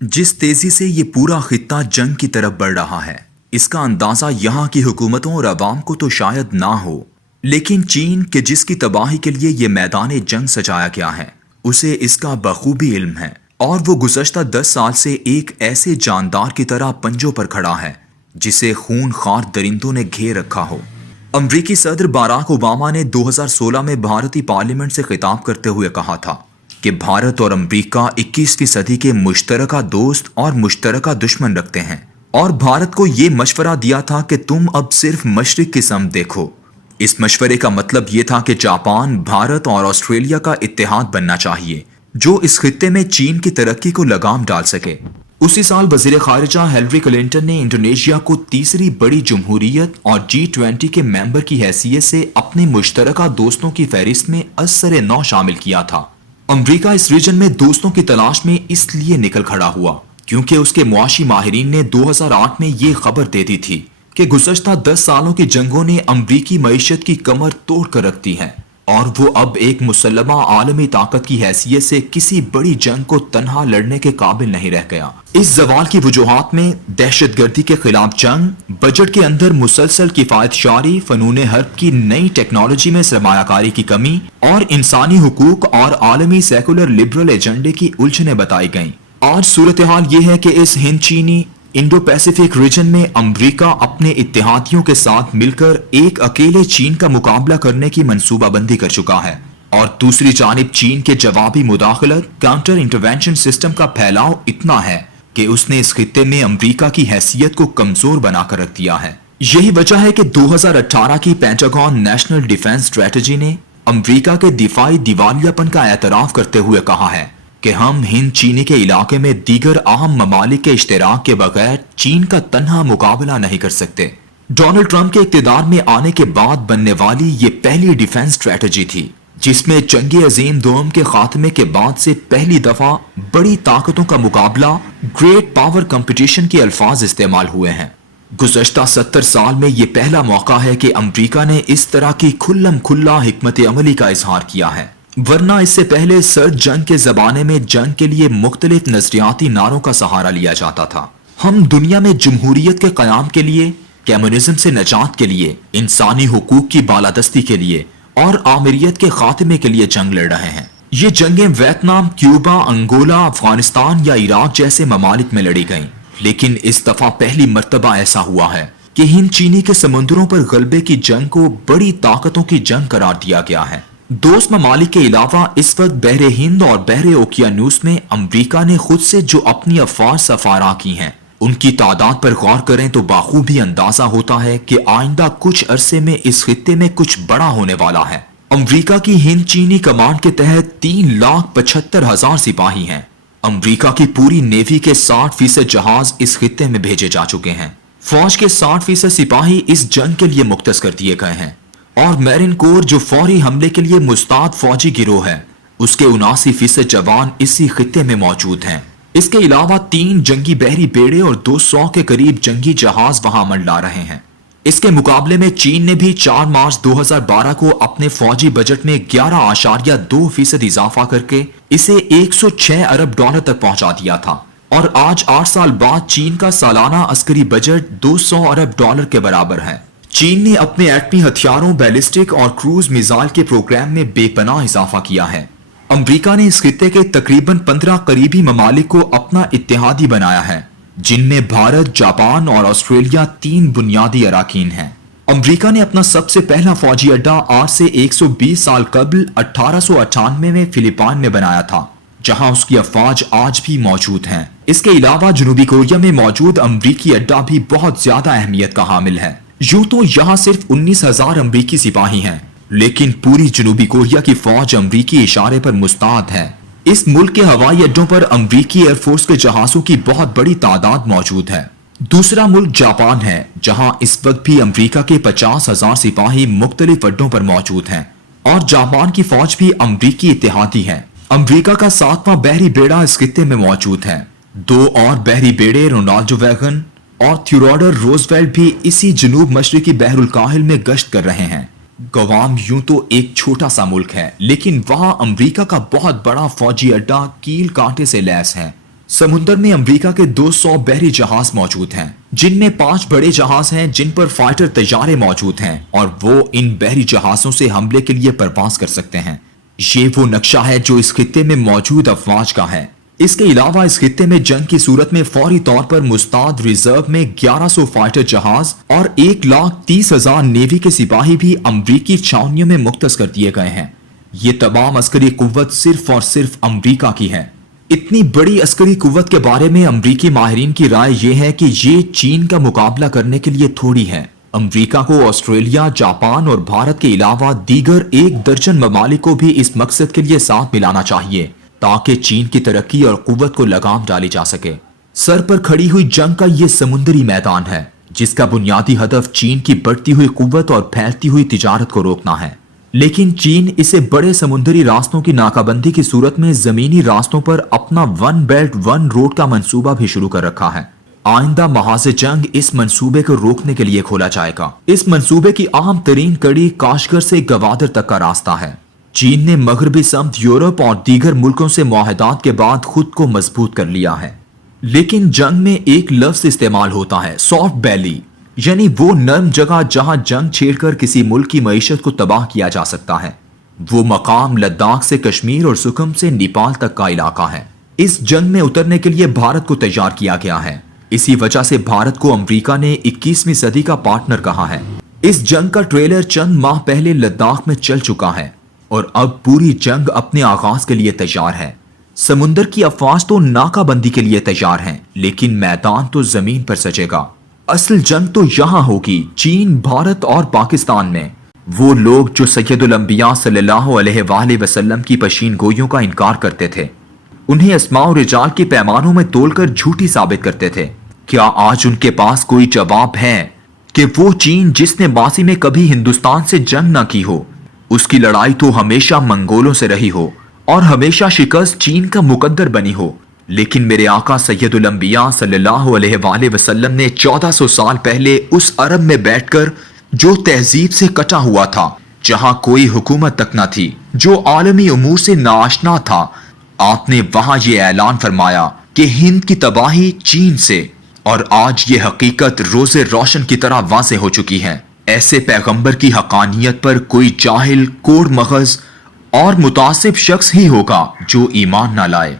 जिस तेजी से ये पूरा खित्ता जंग की तरफ बढ़ रहा है, इसका अंदाजा यहाँ की हुकूमतों और अवाम को तो शायद ना हो, लेकिन चीन के जिसकी तबाही के लिए ये मैदान जंग सजाया गया है, उसे इसका बखूबी इल्म है और वो गुज़श्ता 10 साल से एक ऐसे जानदार की तरह पंजों पर खड़ा है जिसे खूनखार दरिंदों ने घेर रखा हो। अमरीकी सदर बाराक ओबामा ने 2016 में भारतीय पार्लियामेंट से खिताब करते हुए कहा था कि भारत और अमेरिका 21वीं सदी के मुश्तरका दोस्त और मुश्तरका दुश्मन रखते हैं, और भारत को ये मशवरा दिया था कि तुम अब सिर्फ मशरिक की समत देखो। इस मशवरे का मतलब ये था कि जापान, भारत और ऑस्ट्रेलिया का इत्तेहाद बनना चाहिए जो इस खित्ते में चीन की तरक्की को लगाम डाल सके। उसी साल वज़ीर ख़ारिजा हिलरी क्लिंटन ने इंडोनेशिया को तीसरी बड़ी जमहूरियत और G20 के मेंबर की हैसियत से अपने मुश्तरका दोस्तों की फहरिस्त में असर नौ शामिल किया था। अमेरिका इस रीजन में दोस्तों की तलाश में इसलिए निकल खड़ा हुआ क्योंकि उसके मुआशी माहिरीन ने 2008 में ये खबर दे दी थी कि गुज़श्ता 10 सालों की जंगों ने अमरीकी मईशत की कमर तोड़ कर रख दी है और वो अब एक मुसल्लमा आलमी ताकत की हैसियत से किसी बड़ी जंग को तन्हा लड़ने के काबिल नहीं रह गया। इस जवाल की वजूहात में दहशतगर्दी के खिलाफ जंग, बजट के अंदर मुसलसल किफायतशारी, फनून हर्ब की नई टेक्नोलॉजी में सरमायाकारी की कमी और इंसानी हुकूक और आलमी सेकुलर लिबरल एजेंडे की उलझने बताई गईं। आज सूरत हाल ये है कि इस हिंद चीनी इंडो पैसिफिक रीजन में अमेरिका अपने इत्तेहादियों के साथ मिलकर एक अकेले चीन का मुकाबला करने की मंसूबाबंदी कर चुका है, और दूसरी जानिब चीन के जवाबी मुदाखलत काउंटर इंटरवेंशन सिस्टम का फैलाव इतना है कि उसने इस खित्ते में अमेरिका की हैसियत को कमजोर बनाकर रख दिया है। यही वजह है कि 2018 की पेंटागन नेशनल डिफेंस स्ट्रेटजी ने अमेरिका के दिफाई दिवालियापन का एतराफ करते हुए कहा है कि हम हिंद चीनी के इलाके में दीगर अहम ममालिक के इश्तिराक के बगैर चीन का तन्हा मुकाबला नहीं कर सकते। डोनाल्ड ट्रंप के इक़्तिदार में आने के बाद बनने वाली ये पहली डिफेंस स्ट्रेटजी थी जिसमें जंग अजीम दोम के खात्मे के बाद से पहली दफा बड़ी ताकतों का मुकाबला, ग्रेट पावर कंपटीशन के अल्फाज इस्तेमाल हुए हैं। गुज़श्ता 70 साल में ये पहला मौका है कि अमेरिका ने इस तरह की खुल्लम खुल्ला हिकमत अमली का इजहार किया है, वरना इससे पहले सर्द जंग के जमाने में जंग के लिए मुख्तलिफ नजरियाती नारों का सहारा लिया जाता था। हम दुनिया में जमहूरियत के क़याम के लिए, कम्युनिज्म से नजात के लिए, इंसानी हुकूक की बालादस्ती के लिए और आमिरियत के खात्मे के लिए जंग लड़ रहे हैं। ये जंगें वियतनाम, क्यूबा, अंगोला, अफगानिस्तान या इराक जैसे ममालिक में लड़ी गईं, लेकिन इस दफा पहली मर्तबा ऐसा हुआ है कि हिंद चीनी के समुद्रों पर गलबे की जंग को बड़ी ताकतों की जंग करार दिया गया है। दोस्त ममालिक के अलावा इस वक्त बहरे हिंद और बहरे ओकियानूस में अमेरिका ने खुद से जो अपनी अफवाज सफारा की हैं, उनकी तादाद पर गौर करें तो बाखूबी अंदाजा होता है कि आइंदा कुछ अरसे में इस खित्ते में कुछ बड़ा होने वाला है। अमेरिका की हिंद चीनी कमांड के तहत 3,75,000 सिपाही हैं। अमेरिका की पूरी नेवी के 60% जहाज इस खित्ते में भेजे जा चुके हैं। फौज के 60% सिपाही इस जंग के लिए मुख्तस कर दिए गए हैं, और मैरिन कोर जो फौरी हमले के लिए मुस्ताद फौजी गिरोह है, उसके 79% जवान इसी खित्ते में मौजूद हैं। इसके अलावा 3 जंगी बहरी बेड़े और 200 के करीब जंगी जहाज वहां मंडला रहे हैं। इसके मुकाबले में चीन ने भी 4 मार्च 2012 को अपने फौजी बजट में 11.2% इजाफा करके इसे $106 अरब तक पहुंचा दिया था, और आज 8 साल बाद चीन का सालाना अस्करी बजट $200 अरब के बराबर है। चीन ने अपने एटमी हथियारों, बैलिस्टिक और क्रूज मिसाइल के प्रोग्राम में बेपनाह इजाफा किया है। अमेरिका ने इस खित्ते के तकरीबन 15 करीबी ममालिक को अपना इत्तेहादी बनाया है, जिनमें भारत, जापान और ऑस्ट्रेलिया 3 बुनियादी अराकीन हैं। अमेरिका ने अपना सबसे पहला फौजी अड्डा आज से 120 साल कबल 1898 में फिलिपाइन में बनाया था, जहां उसकी अफवाज आज भी मौजूद हैं। इसके अलावा जनूबी कोरिया में मौजूद अमरीकी अड्डा भी बहुत ज्यादा अहमियत का हामिल है। यूं तो यहाँ सिर्फ 19,000 अमरीकी सिपाही हैं, लेकिन पूरी जनूबी कोरिया की फौज अमरीकी इशारे पर मुस्ताद है। इस मुल्क के हवाई अड्डों पर अमरीकी एयरफोर्स के जहाजों की बहुत बड़ी तादाद मौजूद है। दूसरा मुल्क जापान है, जहां इस वक्त भी अमरीका के 50,000 सिपाही मुख्तलिफ अड्डों पर मौजूद हैं, और जापान की फौज भी अमरीकी इत्तेहादी है। अमरीका का 7वां बहरी बेड़ा इस खित्ते में मौजूद है। 2 और बहरी बेड़े रोनाल्डो वैगन और थियोडोर रूजवेल्ट भी इसी जनूब मशरिकी बहरुल काहिल में गश्त कर रहे हैं। गवाम यूं तो एक छोटा सा मुल्क है, लेकिन वहां अमेरिका का बहुत बड़ा फौजी अड्डा कील कांटे से लैस है। समुद्र में अमेरिका के 200 बहरी जहाज मौजूद हैं, जिनमें 5 बड़े जहाज हैं जिन पर फाइटर तैयारे मौजूद हैं और वो इन बहरी जहाजों से हमले के लिए प्रवास कर सकते हैं। ये वो नक्शा है जो इस खित्ते में मौजूद अफवाज का है। इसके अलावा इस खित्ते में जंग की सूरत में फौरी तौर पर मुस्ताद रिजर्व में 1100 फाइटर जहाज और 1,30,000 नेवी के सिपाही भी अमरीकी छावनियों में मुख्तस कर दिए गए हैं। ये तमाम अस्करी कुव्वत सिर्फ और सिर्फ अमरीका की है। इतनी बड़ी अस्करी कुव्वत के बारे में अमरीकी माहिरीन की राय ये है कि ये चीन का मुकाबला करने के लिए थोड़ी है। अमरीका को ऑस्ट्रेलिया, जापान और भारत के अलावा दीगर 1 दर्जन ममालिक को भी इस मकसद के लिए साथ मिलाना चाहिए ताकि चीन की तरक्की और कुव्वत को लगाम डाली जा सके। सर पर खड़ी हुई जंग का ये समुद्री मैदान है जिसका बुनियादी हदफ चीन की बढ़ती हुई कुव्वत और फैलती हुई तिजारत को रोकना है। लेकिन चीन इसे बड़े समुद्री रास्तों की नाकाबंदी की सूरत में जमीनी रास्तों पर अपना 1 बेल्ट 1 रोड का मंसूबा भी शुरू कर रखा है। आइंदा महाज़े जंग इस मंसूबे को रोकने के लिए खोला जाएगा। इस मंसूबे की अहम तरीन कड़ी काशगर से गवादर तक का रास्ता है। चीन ने मगरबी सम्त यूरोप और दीगर मुल्कों से मुआहदात के बाद खुद को मजबूत कर लिया है। लेकिन जंग में एक लफ्ज इस्तेमाल होता है, सॉफ्ट बैली, यानी वो नर्म जगह जहां जंग छेड़कर किसी मुल्क की मईशत को तबाह किया जा सकता है। वो मकाम लद्दाख से कश्मीर और सुखम से नेपाल तक का इलाका है। इस जंग में उतरने के लिए भारत को तैयार किया गया है। इसी वजह से भारत को अमेरिका ने 21वीं सदी का पार्टनर कहा है। इस जंग का ट्रेलर चंद माह पहले लद्दाख में चल चुका है और अब पूरी जंग अपने आगाज के लिए तैयार है। समुद्र की अफवाज तो नाकाबंदी के लिए तैयार हैं, लेकिन मैदान तो जमीन पर सजेगा। असल जंग तो यहाँ होगी चीन, भारत और पाकिस्तान में। वो लोग जो सैयदुल अंबिया सल्लल्लाहु अलैहि वसल्लम की पशीन गोइयों का इनकार करते थे, उन्हें अस्मा और रिजाल के पैमानों में तोलकर झूठी साबित करते थे, क्या आज उनके पास कोई जवाब है कि वो चीन जिसने माजी में कभी हिंदुस्तान से जंग न की हो, उसकी लड़ाई तो हमेशा मंगोलों से रही हो और हमेशा शिकस्त चीन का मुकद्दर बनी हो। लेकिन मेरे आका सैयदुल अंबिया सल्लल्लाहु अलैहि वसल्लम ने 1400 साल पहले उस अरब में बैठकर जो तहजीब से कटा हुआ था, जहां कोई हुकूमत तक न थी, जो आलमी उमूर से नाआशना था, आपने वहां ये ऐलान फरमाया कि हिंद की तबाही चीन से। और आज ये हकीकत रोजे रोशन की तरह वाज़ेह हो चुकी है। ऐसे पैगंबर की हकानियत पर कोई जाहिल, कोड़ मगज और मुतासिब शख्स ही होगा जो ईमान न लाए।